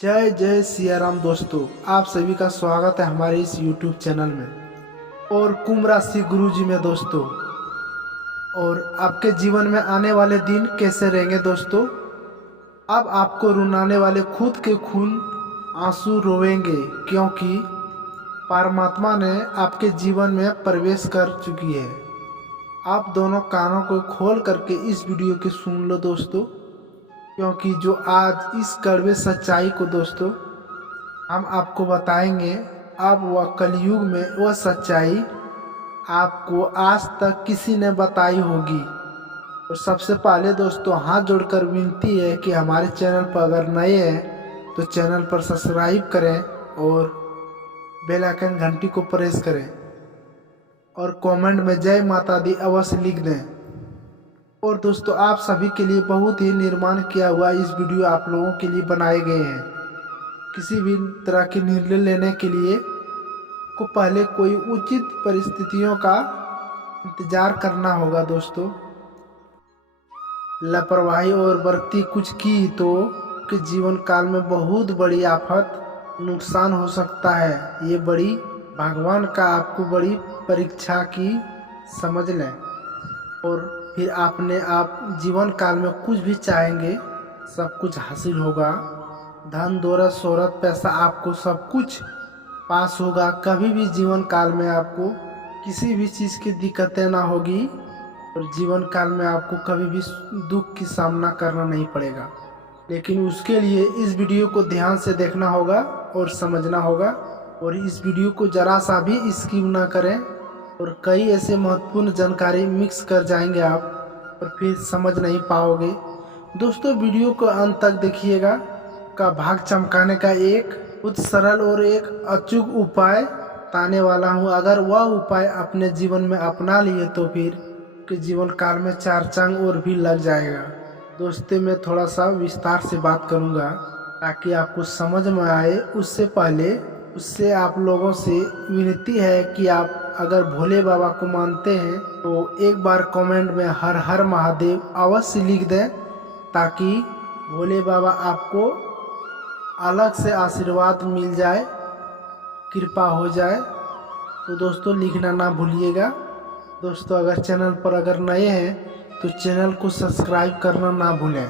जय जय सिया राम दोस्तों, आप सभी का स्वागत है हमारे इस YouTube चैनल में और कुंभ राशि गुरु जी में दोस्तों। और आपके जीवन में आने वाले दिन कैसे रहेंगे दोस्तों। अब आपको रुलाने वाले खुद के खून आंसू रोएंगे, क्योंकि परमात्मा ने आपके जीवन में प्रवेश कर चुकी है। आप दोनों कानों को खोल करके इस वीडियो को सुन लो दोस्तों, क्योंकि जो आज इस कड़वे सच्चाई को दोस्तों हम आपको बताएंगे। अब वह कलयुग में वह सच्चाई आपको आज तक किसी ने बताई होगी। और सबसे पहले दोस्तों हाथ जोड़कर विनती है कि हमारे चैनल पर अगर नए हैं तो चैनल पर सब्सक्राइब करें और बेल आइकन घंटी को प्रेस करें और कमेंट में जय माता दी अवश्य लिख दें। और दोस्तों आप सभी के लिए बहुत ही निर्माण किया हुआ इस वीडियो आप लोगों के लिए बनाए गए हैं। किसी भी तरह के निर्णय लेने के लिए को पहले कोई उचित परिस्थितियों का इंतजार करना होगा दोस्तों। लापरवाही और बरती कुछ की तो के जीवन काल में बहुत बड़ी आफत नुकसान हो सकता है। ये बड़ी भगवान का आपको बड़ी परीक्षा की समझ लें। और फिर आपने आप जीवन काल में कुछ भी चाहेंगे सब कुछ हासिल होगा। धन दौलत शोहरत पैसा आपको सब कुछ पास होगा। कभी भी जीवन काल में आपको किसी भी चीज़ की दिक्कतें ना होगी और जीवन काल में आपको कभी भी दुख की सामना करना नहीं पड़ेगा। लेकिन उसके लिए इस वीडियो को ध्यान से देखना होगा और समझना होगा। और इस वीडियो को ज़रा सा भी स्किप ना करें और कई ऐसे महत्वपूर्ण जानकारी मिक्स कर जाएंगे आप और फिर समझ नहीं पाओगे। दोस्तों वीडियो को अंत तक देखिएगा। का भाग चमकाने का एक बहुत सरल और एक अचूक उपाय बताने वाला हूँ। अगर वह उपाय अपने जीवन में अपना लिए तो फिर के जीवन काल में चार चांद और भी लग जाएगा। दोस्तों मैं थोड़ा सा विस्तार से बात करूँगा ताकि आपको समझ में आए। उससे आप लोगों से विनती है कि आप अगर भोले बाबा को मानते हैं तो एक बार कमेंट में हर हर महादेव अवश्य लिख दें, ताकि भोले बाबा आपको अलग से आशीर्वाद मिल जाए, कृपा हो जाए। तो दोस्तों लिखना ना भूलिएगा। दोस्तों अगर चैनल पर अगर नए हैं तो चैनल को सब्सक्राइब करना ना भूलें,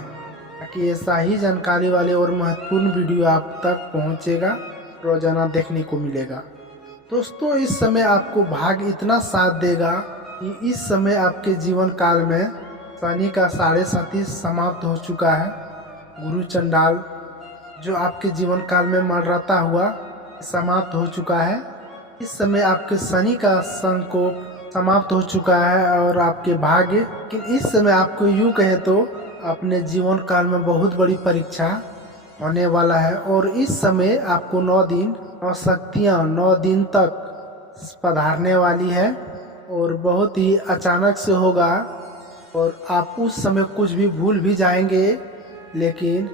ताकि ऐसा ही जानकारी वाले और महत्वपूर्ण वीडियो आप तक पहुंचेगा, रोजाना देखने को मिलेगा। दोस्तों इस समय आपको भाग इतना साथ देगा कि इस समय आपके जीवन काल में शनि का 7.5 समाप्त हो चुका है। गुरु चंडाल जो आपके जीवन काल में मंडराता हुआ समाप्त हो चुका है। इस समय आपके शनि का संकोप समाप्त हो चुका है और आपके भाग्य। लेकिन इस समय आपको यूँ कहे तो अपने जीवन काल में बहुत बड़ी परीक्षा होने वाला है। और इस समय आपको 9 दिन 9 शक्तियाँ 9 दिन तक पधारने वाली है और बहुत ही अचानक से होगा। और आप उस समय कुछ भी भूल भी जाएंगे। लेकिन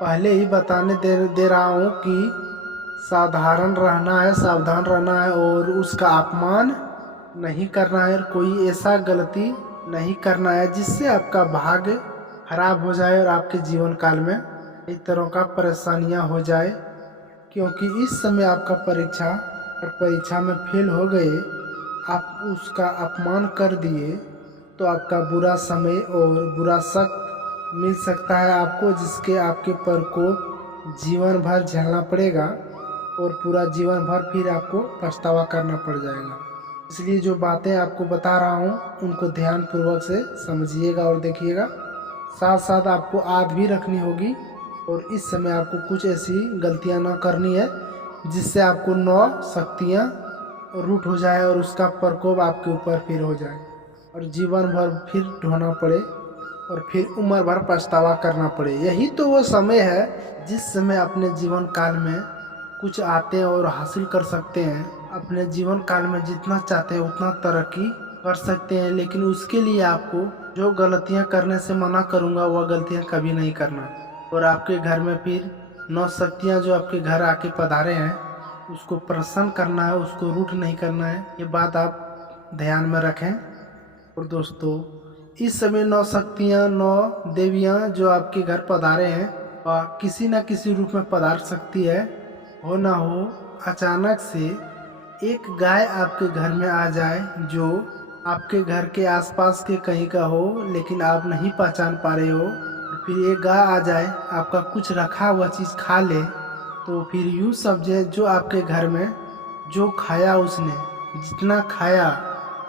पहले ही बताने दे रहा हूँ कि साधारण रहना है, सावधान रहना है और उसका अपमान नहीं करना है और कोई ऐसा गलती नहीं करना है जिससे आपका भाग्य खराब हो जाए और आपके जीवन काल में कई तरह का परेशानियां हो जाए। क्योंकि इस समय आपका परीक्षा में फेल हो गए, आप उसका अपमान कर दिए तो आपका बुरा समय और बुरा शक्त मिल सकता है आपको, जिसके आपके प्रकोप जीवन भर झेलना पड़ेगा और पूरा जीवन भर फिर आपको पछतावा करना पड़ जाएगा। इसलिए जो बातें आपको बता रहा हूँ उनको ध्यान पूर्वक से समझिएगा और देखिएगा। साथ साथ आपको आद भी रखनी होगी और इस समय आपको कुछ ऐसी गलतियाँ ना करनी है जिससे आपको 9 शक्तियाँ रूट हो जाए और उसका प्रकोप आपके ऊपर फिर हो जाए और जीवन भर फिर ढोना पड़े और फिर उम्र भर पछतावा करना पड़े। यही तो वो समय है जिस समय अपने जीवन काल में कुछ आते हैं और हासिल कर सकते हैं। अपने जीवन काल में जितना चाहते हैं उतना तरक्की कर सकते हैं। लेकिन उसके लिए आपको जो गलतियां करने से मना करूंगा वह गलतियां कभी नहीं करना। और आपके घर में फिर 9 शक्तियां जो आपके घर आके पधारे हैं उसको प्रसन्न करना है, उसको रूठ नहीं करना है। ये बात आप ध्यान में रखें। और दोस्तों इस समय 9 शक्तियाँ 9 देवियाँ जो आपके घर पधारे हैं वह किसी न किसी रूप में पधार सकती है। हो ना हो अचानक से एक गाय आपके घर में आ जाए जो आपके घर के आसपास के कहीं का हो, लेकिन आप नहीं पहचान पा रहे हो। फिर एक गाय आ जाए, आपका कुछ रखा हुआ चीज़ खा ले, तो फिर यूँ समझे जो आपके घर में जो खाया उसने, जितना खाया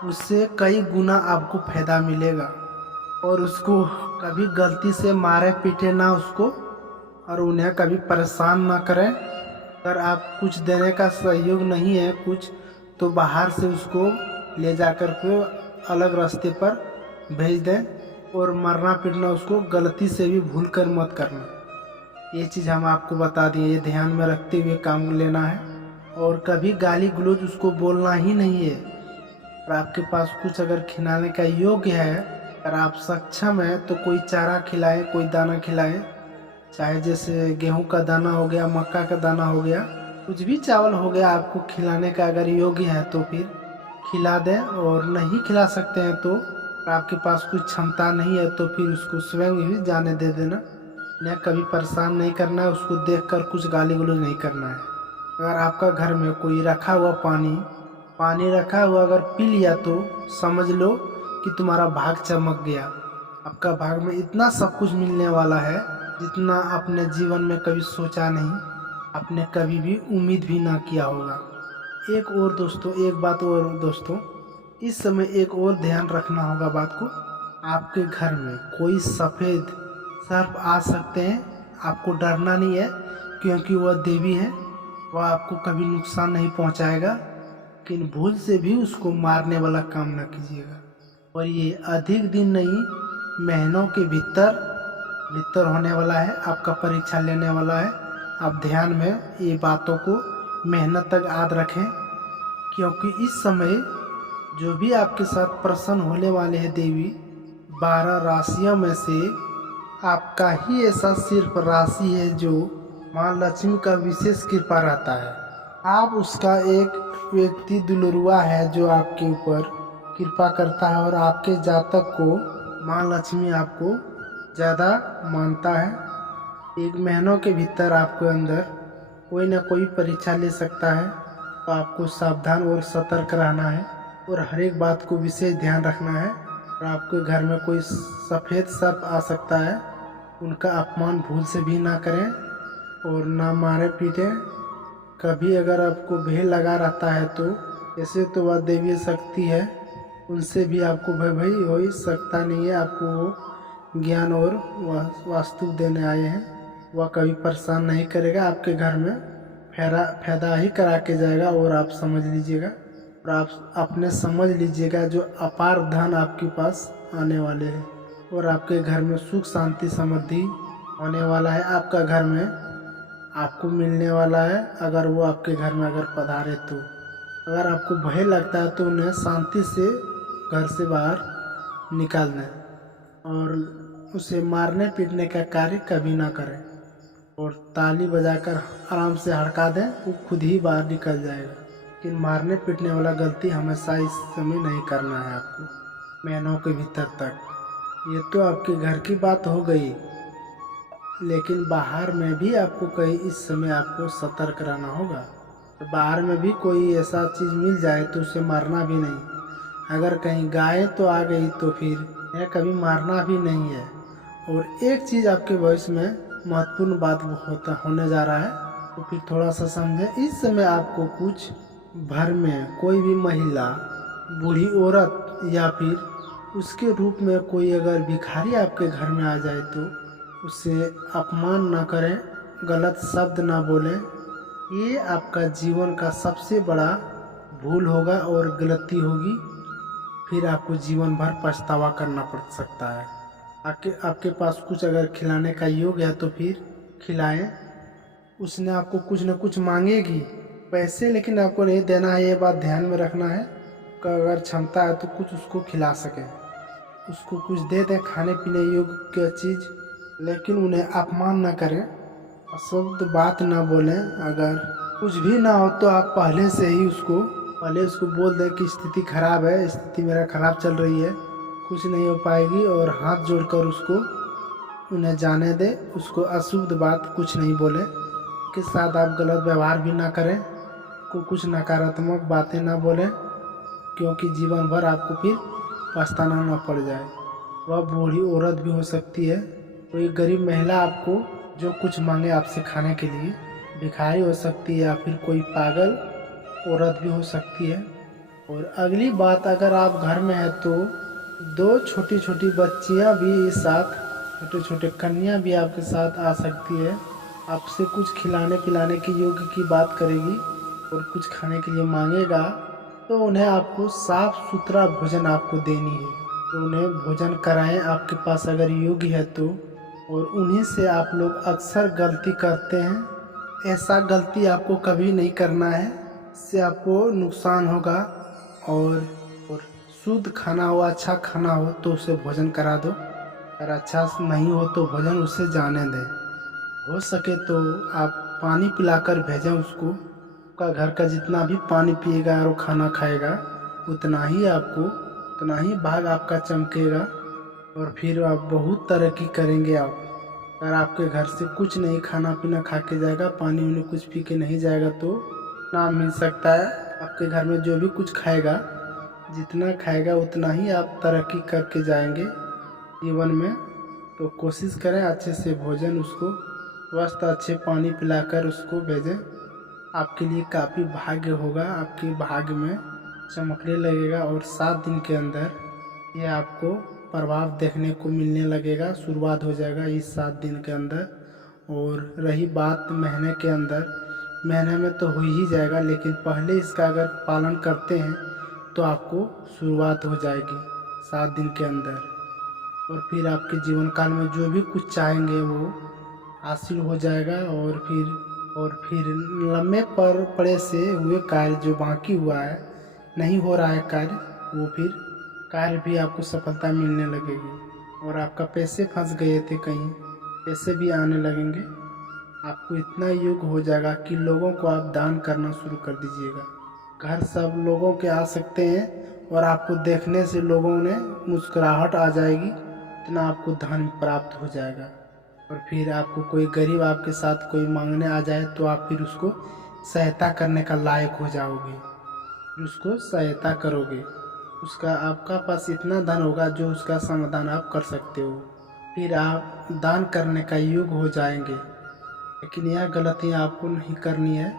उससे कई गुना आपको फायदा मिलेगा। और उसको कभी गलती से मारे पीटे ना उसको, और उन्हें कभी परेशान ना करें। अगर आप कुछ देने का सहयोग नहीं है कुछ, तो बाहर से उसको ले जाकर के अलग रास्ते पर भेज दें। और मरना पीटना उसको गलती से भी भूल कर मत करना। ये चीज़ हम आपको बता दिए, ये ध्यान में रखते हुए काम लेना है। और कभी गाली गलौज उसको बोलना ही नहीं है। और आपके पास कुछ अगर खिलाने का योग्य है, अगर आप सक्षम हैं, तो कोई चारा खिलाएं, कोई दाना खिलाएं। चाहे जैसे गेहूं का दाना हो गया, मक्का का दाना हो गया, कुछ भी चावल हो गया, आपको खिलाने का अगर योग्य है तो फिर खिला दें। और नहीं खिला सकते हैं तो आपके पास कुछ क्षमता नहीं है तो फिर उसको स्वयं ही जाने दे देना। उन्हें कभी परेशान नहीं करना है, उसको देखकर कुछ गाली गलौज नहीं करना है। अगर आपका घर में कोई रखा हुआ पानी रखा हुआ अगर पी लिया तो समझ लो कि तुम्हारा भाग चमक गया। आपका भाग में इतना सब कुछ मिलने वाला है जितना आपने जीवन में कभी सोचा नहीं, आपने कभी भी उम्मीद भी ना किया होगा। एक बात और दोस्तों, इस समय एक और ध्यान रखना होगा बात को। आपके घर में कोई सफ़ेद सर्प आ सकते हैं, आपको डरना नहीं है, क्योंकि वह देवी है, वह आपको कभी नुकसान नहीं पहुंचाएगा। लेकिन भूल से भी उसको मारने वाला काम ना कीजिएगा। और ये अधिक दिन नहीं, महीनों के भीतर होने वाला है, आपका परीक्षा लेने वाला है। आप ध्यान में ये बातों को मेहनत तक याद रखें, क्योंकि इस समय जो भी आपके साथ प्रसन्न होने वाले हैं देवी, 12 राशियों में से आपका ही ऐसा सिर्फ राशि है जो माँ लक्ष्मी का विशेष कृपा रहता है। आप उसका एक व्यक्ति दुलरुआ है जो आपके ऊपर कृपा करता है, और आपके जातक को माँ लक्ष्मी आपको ज़्यादा मानता है। एक महीनों के भीतर आपके अंदर कोई ना कोई परीक्षा ले सकता है, तो आपको सावधान और सतर्क रहना है और हर एक बात को विशेष ध्यान रखना है। और आपके घर में कोई सफ़ेद सर्प आ सकता है, उनका अपमान भूल से भी ना करें और ना मारे पीटे। कभी अगर आपको भय लगा रहता है तो ऐसे तो वह देवी शक्ति है, उनसे भी आपको भय हो ही सकता नहीं है। आपको वो ज्ञान और वास्तु देने आए हैं, वह कभी परेशान नहीं करेगा, आपके घर में फायदा ही करा के जाएगा। और आप समझ लीजिएगा और आप अपने समझ लीजिएगा जो अपार धन आपके पास आने वाले हैं और आपके घर में सुख शांति समृद्धि होने वाला है। आपका घर में आपको मिलने वाला है, अगर वो आपके घर में अगर पधारे तो। अगर आपको भय लगता है तो उन्हें शांति से घर से बाहर निकाल दें और उसे मारने पीटने का कार्य कभी ना करें। और ताली बजाकर आराम से हड़का दें, वो खुद ही बाहर निकल जाएगा। लेकिन मारने पीटने वाला गलती हमेशा इस समय नहीं करना है आपको, महीनों के भीतर तक। ये तो आपके घर की बात हो गई, लेकिन बाहर में भी आपको कहीं इस समय आपको सतर्क रहना होगा। तो बाहर में भी कोई ऐसा चीज़ मिल जाए तो उसे मारना भी नहीं। अगर कहीं गाय तो आ गई तो फिर यह कभी मारना भी नहीं है। और एक चीज़ आपके भविष्य में महत्वपूर्ण बात होने जा रहा है, तो फिर थोड़ा सा समझें। इस समय आपको कुछ भर में कोई भी महिला, बूढ़ी औरत या फिर उसके रूप में कोई अगर भिखारी आपके घर में आ जाए तो उसे अपमान ना करें, गलत शब्द ना बोलें। ये आपका जीवन का सबसे बड़ा भूल होगा और गलती होगी, फिर आपको जीवन भर पछतावा करना पड़ सकता है। आपके पास कुछ अगर खिलाने का योग है तो फिर खिलाएं। उसने आपको कुछ न कुछ मांगेगी पैसे, लेकिन आपको नहीं देना है, ये बात ध्यान में रखना है। अगर क्षमता है तो कुछ उसको खिला सकें, उसको कुछ दे दें खाने पीने योग्य चीज़, लेकिन उन्हें अपमान न करें, अशुद्ध बात ना बोलें। अगर कुछ भी ना हो तो आप पहले उसको बोल दें कि स्थिति खराब है, स्थिति मेरा खराब चल रही है, कुछ नहीं हो पाएगी, और हाथ जोड़कर उसको उन्हें जाने दे, उसको अशुद्ध बात कुछ नहीं बोले, के साथ आप गलत व्यवहार भी ना करें, को कुछ नकारात्मक बातें ना बोलें, क्योंकि जीवन भर आपको फिर पछताना ना पड़ जाए। वह बूढ़ी औरत भी हो सकती है, कोई गरीब महिला आपको जो कुछ मांगे आपसे खाने के लिए, भिखारी हो सकती है, या फिर कोई पागल औरत भी हो सकती है। और अगली बात, अगर आप घर में हैं तो 2 छोटी छोटी बच्चियां भी इस साथ, छोटे छोटे कन्या भी आपके साथ आ सकती है। आपसे कुछ खिलाने पिलाने के योग्य की बात करेगी और कुछ खाने के लिए मांगेगा, तो उन्हें आपको साफ सुथरा भोजन आपको देनी है। तो उन्हें भोजन कराएं आपके पास अगर योग्य है तो। और उन्हीं से आप लोग अक्सर गलती करते हैं, ऐसा गलती आपको कभी नहीं करना है, इससे आपको नुकसान होगा। और शुद्ध खाना हो, अच्छा खाना हो तो उसे भोजन करा दो, अगर अच्छा नहीं हो तो भोजन उसे जाने दें। हो सके तो आप पानी पिलाकर भेजें उसको, का घर का जितना भी पानी पिएगा और खाना खाएगा उतना ही भाग आपका चमकेगा, और फिर आप बहुत तरक्की करेंगे। आप अगर आपके घर से कुछ नहीं खाना पीना खा के जाएगा, पानी उन्हें कुछ पी के नहीं जाएगा, तो ना मिल सकता है। आपके घर में जो भी कुछ खाएगा, जितना खाएगा उतना ही आप तरक्की करके जाएंगे जीवन में। तो कोशिश करें अच्छे से भोजन उसको स्वस्थ अच्छे पानी पिलाकर उसको भेजें। आपके लिए काफ़ी भाग्य होगा, आपके भाग्य में चमकने लगेगा, और 7 दिन के अंदर ये आपको प्रभाव देखने को मिलने लगेगा, शुरुआत हो जाएगा इस 7 दिन के अंदर। और रही बात महीने के अंदर, महीने में तो हो ही जाएगा, लेकिन पहले इसका अगर पालन करते हैं तो आपको शुरुआत हो जाएगी 7 दिन के अंदर। और फिर आपके जीवन काल में जो भी कुछ चाहेंगे वो हासिल हो जाएगा। और फिर लम्बे पर पड़े से हुए कार्य जो बाकी हुआ है, नहीं हो रहा है कार्य, वो फिर कार्य भी आपको सफलता मिलने लगेगी। और आपका पैसे फंस गए थे कहीं, पैसे भी आने लगेंगे। आपको इतना योग हो जाएगा कि लोगों को आप दान करना शुरू कर दीजिएगा। घर सब लोगों के आ सकते हैं, और आपको देखने से लोगों ने मुस्कुराहट आ जाएगी, इतना आपको धन प्राप्त हो जाएगा। और फिर आपको कोई गरीब आपके साथ कोई मांगने आ जाए तो आप फिर उसको सहायता करने का लायक हो जाओगे, फिर उसको सहायता करोगे, उसका आपका पास इतना धन होगा जो उसका समाधान आप कर सकते हो, फिर आप दान करने का योग्य हो जाएंगे। लेकिन यह गलतियाँ आपको नहीं करनी है,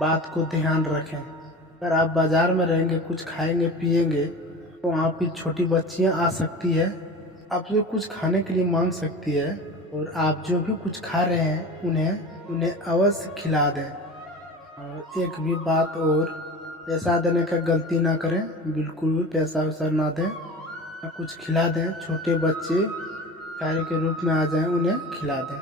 बात को ध्यान रखें। अगर आप बाज़ार में रहेंगे, कुछ खाएंगे पिएंगे, तो वहाँ फिर छोटी बच्चियाँ आ सकती है, आपसे कुछ खाने के लिए मांग सकती है, और आप जो भी कुछ खा रहे हैं उन्हें अवश्य खिला दें। और एक भी बात और, पैसा देने का गलती ना करें, बिल्कुल भी पैसा वैसा ना दें, कुछ खिला दें। छोटे बच्चे कार्य के रूप में आ जाएं, उन्हें खिला दें।